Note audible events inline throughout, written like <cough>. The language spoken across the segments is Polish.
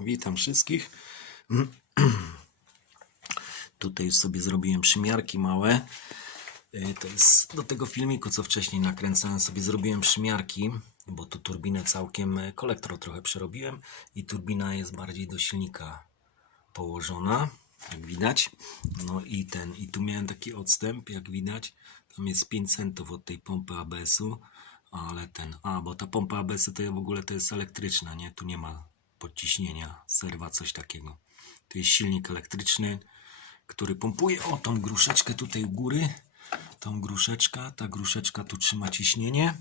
Witam wszystkich. <clears throat> Tutaj już sobie zrobiłem przymiarki małe. Y, To jest do tego filmiku, co wcześniej nakręcałem, sobie zrobiłem przymiarki, bo tu turbinę całkiem, y, kolektor trochę przerobiłem i turbina jest bardziej do silnika położona, jak widać. No i ten, i tu miałem taki odstęp, jak widać. Tam jest 5 centów od tej pompy ABS-u, ale ten, a bo ta pompa ABS-u to w ogóle to jest elektryczna, nie? Tu nie ma podciśnienia serwa, coś takiego. To jest silnik elektryczny, który pompuje, o tą gruszeczkę tutaj u góry, tą gruszeczka, ta gruszeczka tu trzyma ciśnienie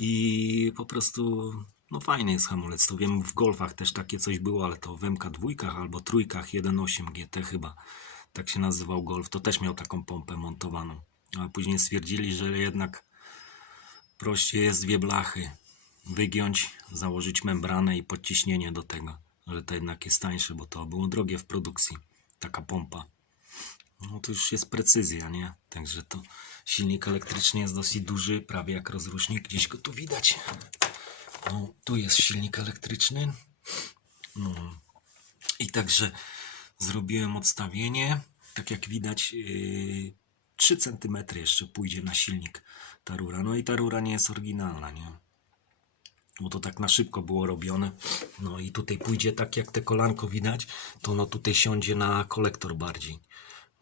i po prostu no fajny jest hamulec. To wiem, w golfach też takie coś było, ale to w MK2 albo trójkach 1.8 GT chyba, tak się nazywał golf, to też miał taką pompę montowaną. Ale później stwierdzili, że jednak prościej jest dwie blachy wygiąć, założyć membranę i podciśnienie do tego, że to jednak jest tańsze, bo to było drogie w produkcji, taka pompa. No to już jest precyzja, nie? Także to silnik elektryczny jest dosyć duży, prawie jak rozrusznik, gdzieś go tu widać. O, tu jest silnik elektryczny. No. I także zrobiłem odstawienie, tak jak widać, yy, 3 cm jeszcze pójdzie na silnik ta rura. No i ta rura nie jest oryginalna, nie? Bo to tak na szybko było robione. No i tutaj pójdzie tak jak te kolanko widać, to no tutaj siądzie na kolektor bardziej.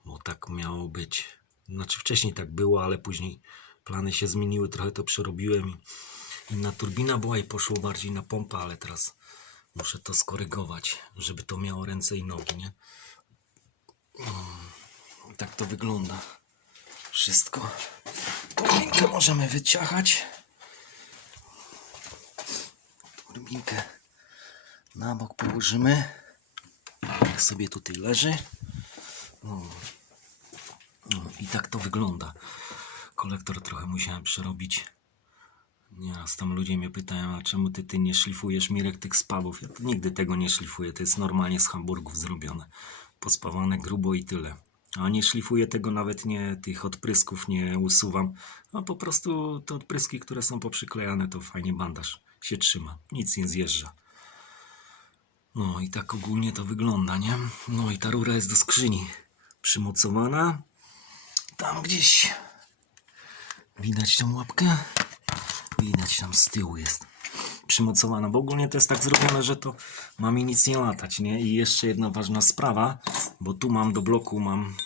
Bo tak miało być. Znaczy wcześniej tak było, ale później plany się zmieniły, trochę to przerobiłem. i Inna turbina była i poszło bardziej na pompę, ale teraz muszę to skorygować, żeby to miało ręce i nogi, nie? Mm, Tak to wygląda. Wszystko. Turbinkę możemy wyciachać. Turbinkę na bok położymy. Jak sobie tutaj leży. O. No, I tak to wygląda. Kolektor trochę musiałem przerobić. Nieraz tam ludzie mnie pytają, a czemu ty, ty nie szlifujesz mirek tych spawów? Ja to nigdy tego nie szlifuję, to jest normalnie z hamburgów zrobione. Pospawane grubo i tyle. A nie szlifuję tego nawet nie, tych odprysków nie usuwam. A po prostu te odpryski, które są poprzyklejane, to fajnie bandaż się trzyma. Nic nie zjeżdża. No i tak ogólnie to wygląda, nie? No i ta rura jest do skrzyni przymocowana. Tam gdzieś widać tą łapkę. Widać tam z tyłu jest przymocowana, bo ogólnie to jest tak zrobione, że to ma mi nic nie latać, nie? I jeszcze jedna ważna sprawa, bo tu mam do bloku mam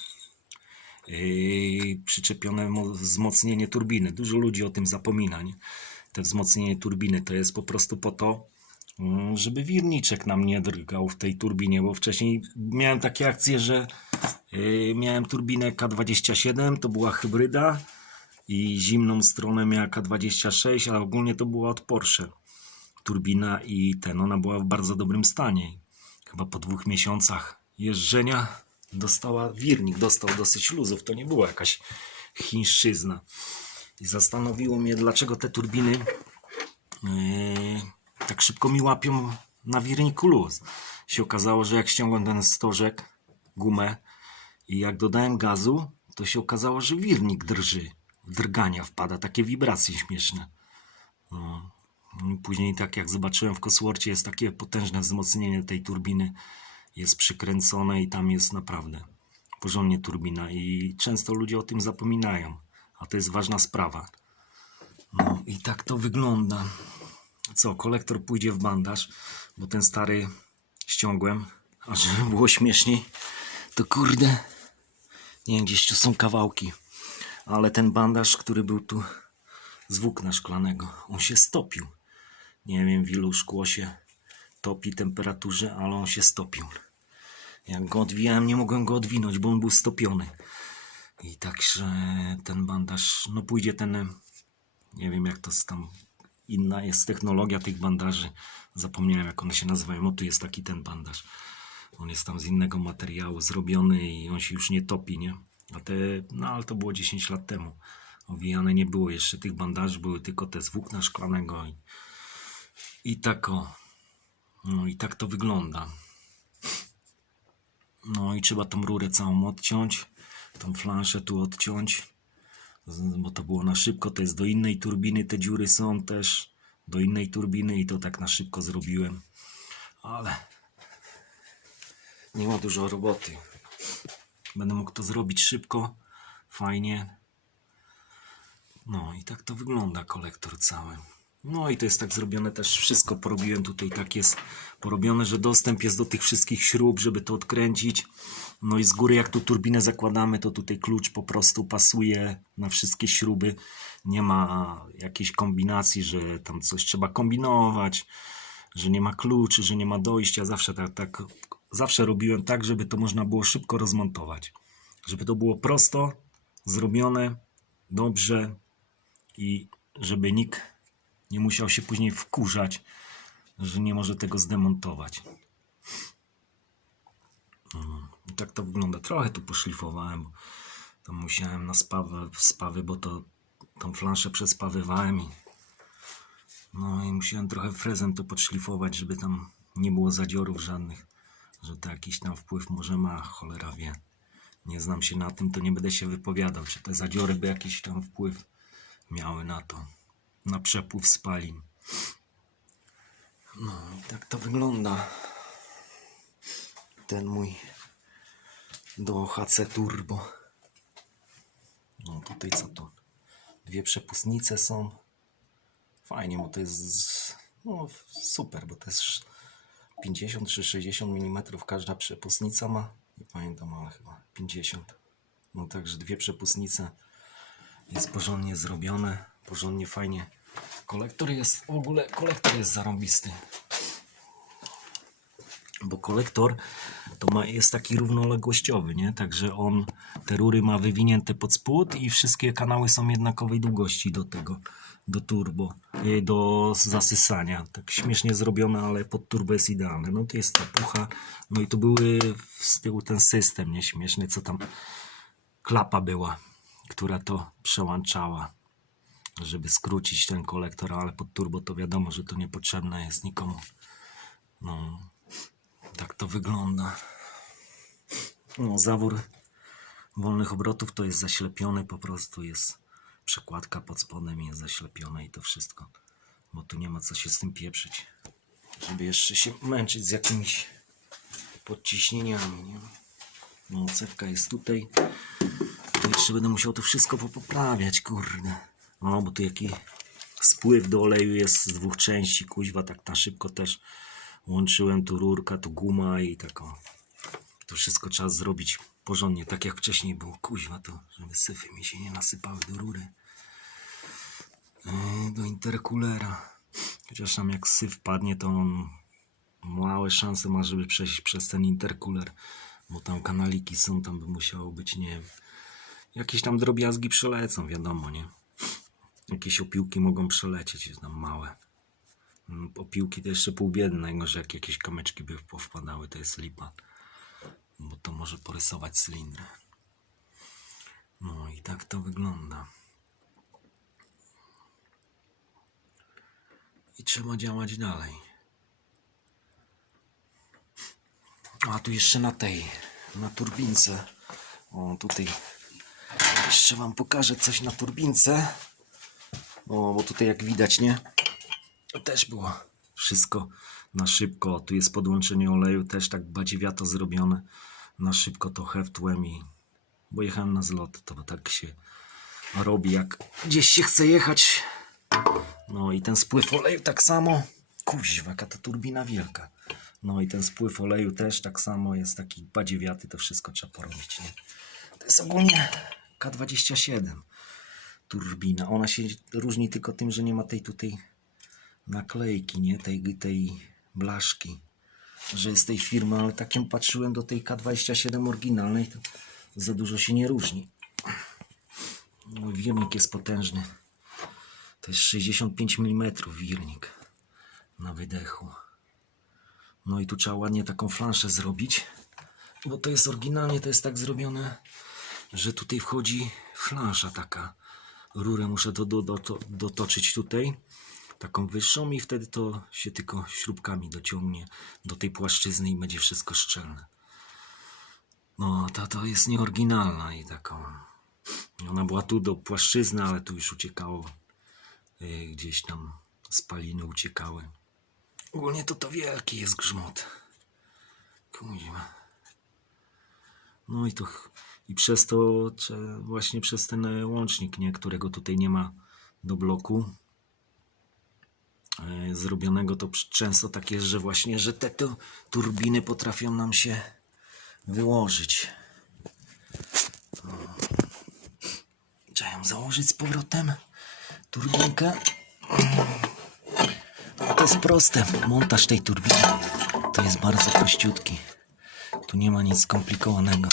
yy, przyczepione mo- wzmocnienie turbiny. Dużo ludzi o tym zapomina, nie? Te wzmocnienie turbiny to jest po prostu po to, mm, żeby wirniczek nam nie drgał w tej turbinie, bo wcześniej miałem takie akcje, że yy, miałem turbinę K27, to była hybryda i zimną stronę miała K26, ale ogólnie to była od Porsche turbina i ten, ona była w bardzo dobrym stanie. Chyba po dwóch miesiącach jeżdżenia dostała wirnik, dostał dosyć luzów, to nie była jakaś chińszczyzna. I zastanowiło mnie, dlaczego te turbiny yy, tak szybko mi łapią na wirniku luz. Się okazało, że jak ściągłem ten stożek, gumę i jak dodałem gazu, to się okazało, że wirnik drży. Drgania wpada, takie wibracje śmieszne. No. Później tak jak zobaczyłem w Cosworthie jest takie potężne wzmocnienie tej turbiny. Jest przykręcone i tam jest naprawdę porządnie turbina i często ludzie o tym zapominają, a to jest ważna sprawa. No i tak to wygląda. Co, kolektor pójdzie w bandaż, bo ten stary ściągłem, a żeby było śmieszniej, to kurde, nie wiem, gdzieś tu są kawałki, ale ten bandaż, który był tu z włókna szklanego, on się stopił. Nie wiem w ilu szkło się topi temperaturze, ale on się stopił. Jak go odwijałem, nie mogłem go odwinąć, bo on był stopiony. I także ten bandaż, no pójdzie ten, nie wiem jak to tam, inna jest technologia tych bandaży. Zapomniałem jak one się nazywają. O tu jest taki ten bandaż. On jest tam z innego materiału zrobiony i on się już nie topi, nie? A te, no ale to było 10 lat temu. Owijane nie było jeszcze tych bandaży, były tylko te z włókna szklanego i, i tak o. No i tak to wygląda. No i trzeba tą rurę całą odciąć, tą flanszę tu odciąć, bo to było na szybko, to jest do innej turbiny, te dziury są też do innej turbiny i to tak na szybko zrobiłem. Ale nie ma dużo roboty. Będę mógł to zrobić szybko, fajnie. No i tak to wygląda kolektor cały. No i to jest tak zrobione też, wszystko porobiłem tutaj, tak jest porobione, że dostęp jest do tych wszystkich śrub, żeby to odkręcić. No i z góry jak tu turbinę zakładamy, to tutaj klucz po prostu pasuje na wszystkie śruby. Nie ma jakiejś kombinacji, że tam coś trzeba kombinować, że nie ma kluczy, że nie ma dojścia. Zawsze tak, tak zawsze robiłem tak, żeby to można było szybko rozmontować. Żeby to było prosto, zrobione, dobrze i żeby nikt nie musiał się później wkurzać, że nie może tego zdemontować. Mm, I tak to wygląda. Trochę tu poszlifowałem, bo musiałem na spawę, spawy, bo to tą flanszę przespawywałem i no i musiałem trochę frezem to podszlifować, żeby tam nie było zadziorów żadnych, że to jakiś tam wpływ może ma, cholera wie. Nie znam się na tym, to nie będę się wypowiadał, czy te zadziory by jakiś tam wpływ miały na to, na przepływ spalin. No i tak to wygląda. Ten mój do HC Turbo. No tutaj co tu? Dwie przepustnice są. Fajnie, bo to jest no, super, bo to jest 50 czy 60 mm każda przepustnica ma. Nie pamiętam, ale chyba 50. No także dwie przepustnice. Jest porządnie zrobione, porządnie fajnie. Kolektor jest, w ogóle kolektor jest zarąbisty. Bo kolektor to ma, jest taki równoległościowy, nie? Także on, te rury ma wywinięte pod spód i wszystkie kanały są jednakowej długości do tego, do turbo, e, do zasysania. Tak śmiesznie zrobione, ale pod turbo jest idealne. No to jest ta pucha, no i tu były z tyłu ten system, nie? Śmieszny, co tam klapa była, która to przełączała, żeby skrócić ten kolektor, ale pod turbo to wiadomo, że to niepotrzebne jest nikomu. No, tak to wygląda. No, zawór wolnych obrotów to jest zaślepiony, po prostu jest przekładka pod spodem jest zaślepiona i to wszystko. Bo tu nie ma co się z tym pieprzyć. Żeby jeszcze się męczyć z jakimiś podciśnieniami. Nie? No, cewka jest tutaj. Jeszcze będę musiał to wszystko poprawiać, kurde. No, bo tu jaki spływ do oleju jest z dwóch części, kuźwa, tak na szybko też łączyłem tu rurka, tu guma i taką. To wszystko trzeba zrobić porządnie, tak jak wcześniej było, kuźwa, to żeby syfy mi się nie nasypały do rury. Yy, Do interkulera. Chociaż tam jak syf padnie, to on małe szanse ma, żeby przejść przez ten interkuler, bo tam kanaliki są, tam by musiało być, nie wiem, jakieś tam drobiazgi przelecą, wiadomo, nie? Jakieś opiłki mogą przelecieć, tam małe. Mm, Opiłki to jeszcze pół biedy, najgorzej jak jakieś kamyczki by powpadały, to jest lipa. Bo to może porysować cylindry. No i tak to wygląda. I trzeba działać dalej. A tu jeszcze na tej, na turbince. O, tutaj jeszcze Wam pokażę coś na turbince. O, bo tutaj jak widać, nie? Też było wszystko na szybko. Tu jest podłączenie oleju, też tak badziewiato zrobione. Na szybko to heftłem i bo jechałem na zlot, to tak się robi, jak gdzieś się chce jechać. No i ten spływ oleju tak samo. Kuźwa, jaka ta turbina wielka. No i ten spływ oleju też tak samo jest taki badziewiaty, to wszystko trzeba porobić. Nie? To jest ogólnie K27 turbina. Ona się różni tylko tym, że nie ma tej tutaj naklejki, nie? Tej, tej blaszki, że jest tej firmy, ale takim patrzyłem do tej K27 oryginalnej, to za dużo się nie różni. No, wirnik jest potężny. To jest 65 mm wirnik na wydechu. No i tu trzeba ładnie taką flanszę zrobić, bo to jest oryginalnie, to jest tak zrobione, że tutaj wchodzi flansza taka. Rurę muszę do, do, do, do, dotoczyć tutaj, taką wyższą i wtedy to się tylko śrubkami dociągnie do tej płaszczyzny i będzie wszystko szczelne. No, ta to jest nieoryginalna i taką. Ona była tu do płaszczyzny, ale tu już uciekało. y, Gdzieś tam spaliny uciekały. Ogólnie to to wielki jest grzmot. Kuźwa. No i to i przez to właśnie przez ten e, łącznik, nie, którego tutaj nie ma do bloku e, zrobionego, to często tak jest, że właśnie, że te tu- turbiny potrafią nam się wyłożyć. Trzeba ją założyć z powrotem. Turbinkę. No to jest proste. Montaż tej turbiny to jest bardzo prościutki. Tu nie ma nic skomplikowanego,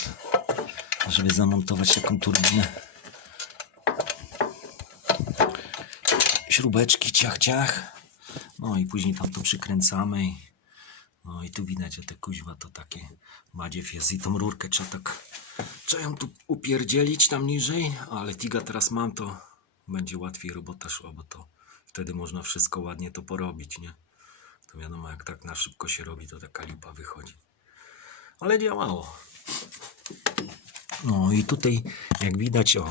żeby zamontować taką turbinę. Śrubeczki, ciach, ciach. No i później tam to przykręcamy. No i tu widać, że te kuźwa to takie badziew jest. I tą rurkę trzeba tak Trzeba ją tu upierdzielić tam niżej, ale Tiga teraz mam, to będzie łatwiej robota szła, bo to wtedy można wszystko ładnie to porobić, nie? To wiadomo, jak tak na szybko się robi, to taka lipa wychodzi. Ale działało. No i tutaj, jak widać, o,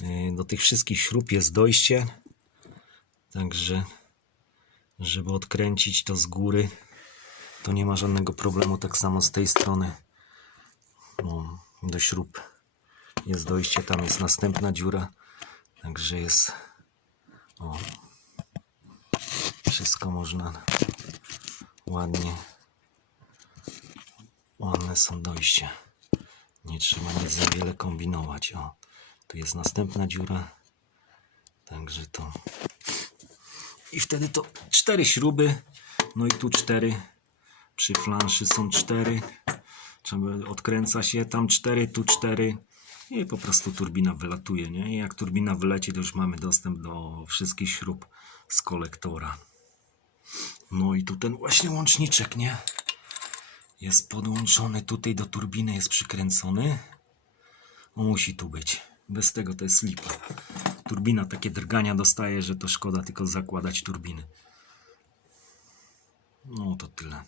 yy, do tych wszystkich śrub jest dojście, także, żeby odkręcić to z góry, to nie ma żadnego problemu, tak samo z tej strony. No, do śrub jest dojście, tam jest następna dziura, także jest o, wszystko można ładnie ładne są dojścia nie trzeba nic za wiele kombinować. O, tu jest następna dziura. Także to. I wtedy to cztery śruby. No i tu cztery. Przy flanszy są cztery. Trzeba, odkręca się. Tam cztery, tu cztery. I po prostu turbina wylatuje, nie? I jak turbina wyleci, to już mamy dostęp do wszystkich śrub z kolektora. No i tu ten właśnie łączniczek, nie? Jest podłączony tutaj do turbiny, jest przykręcony. On musi tu być. Bez tego to jest lipa. Turbina takie drgania dostaje, że to szkoda tylko zakładać turbiny. No to tyle.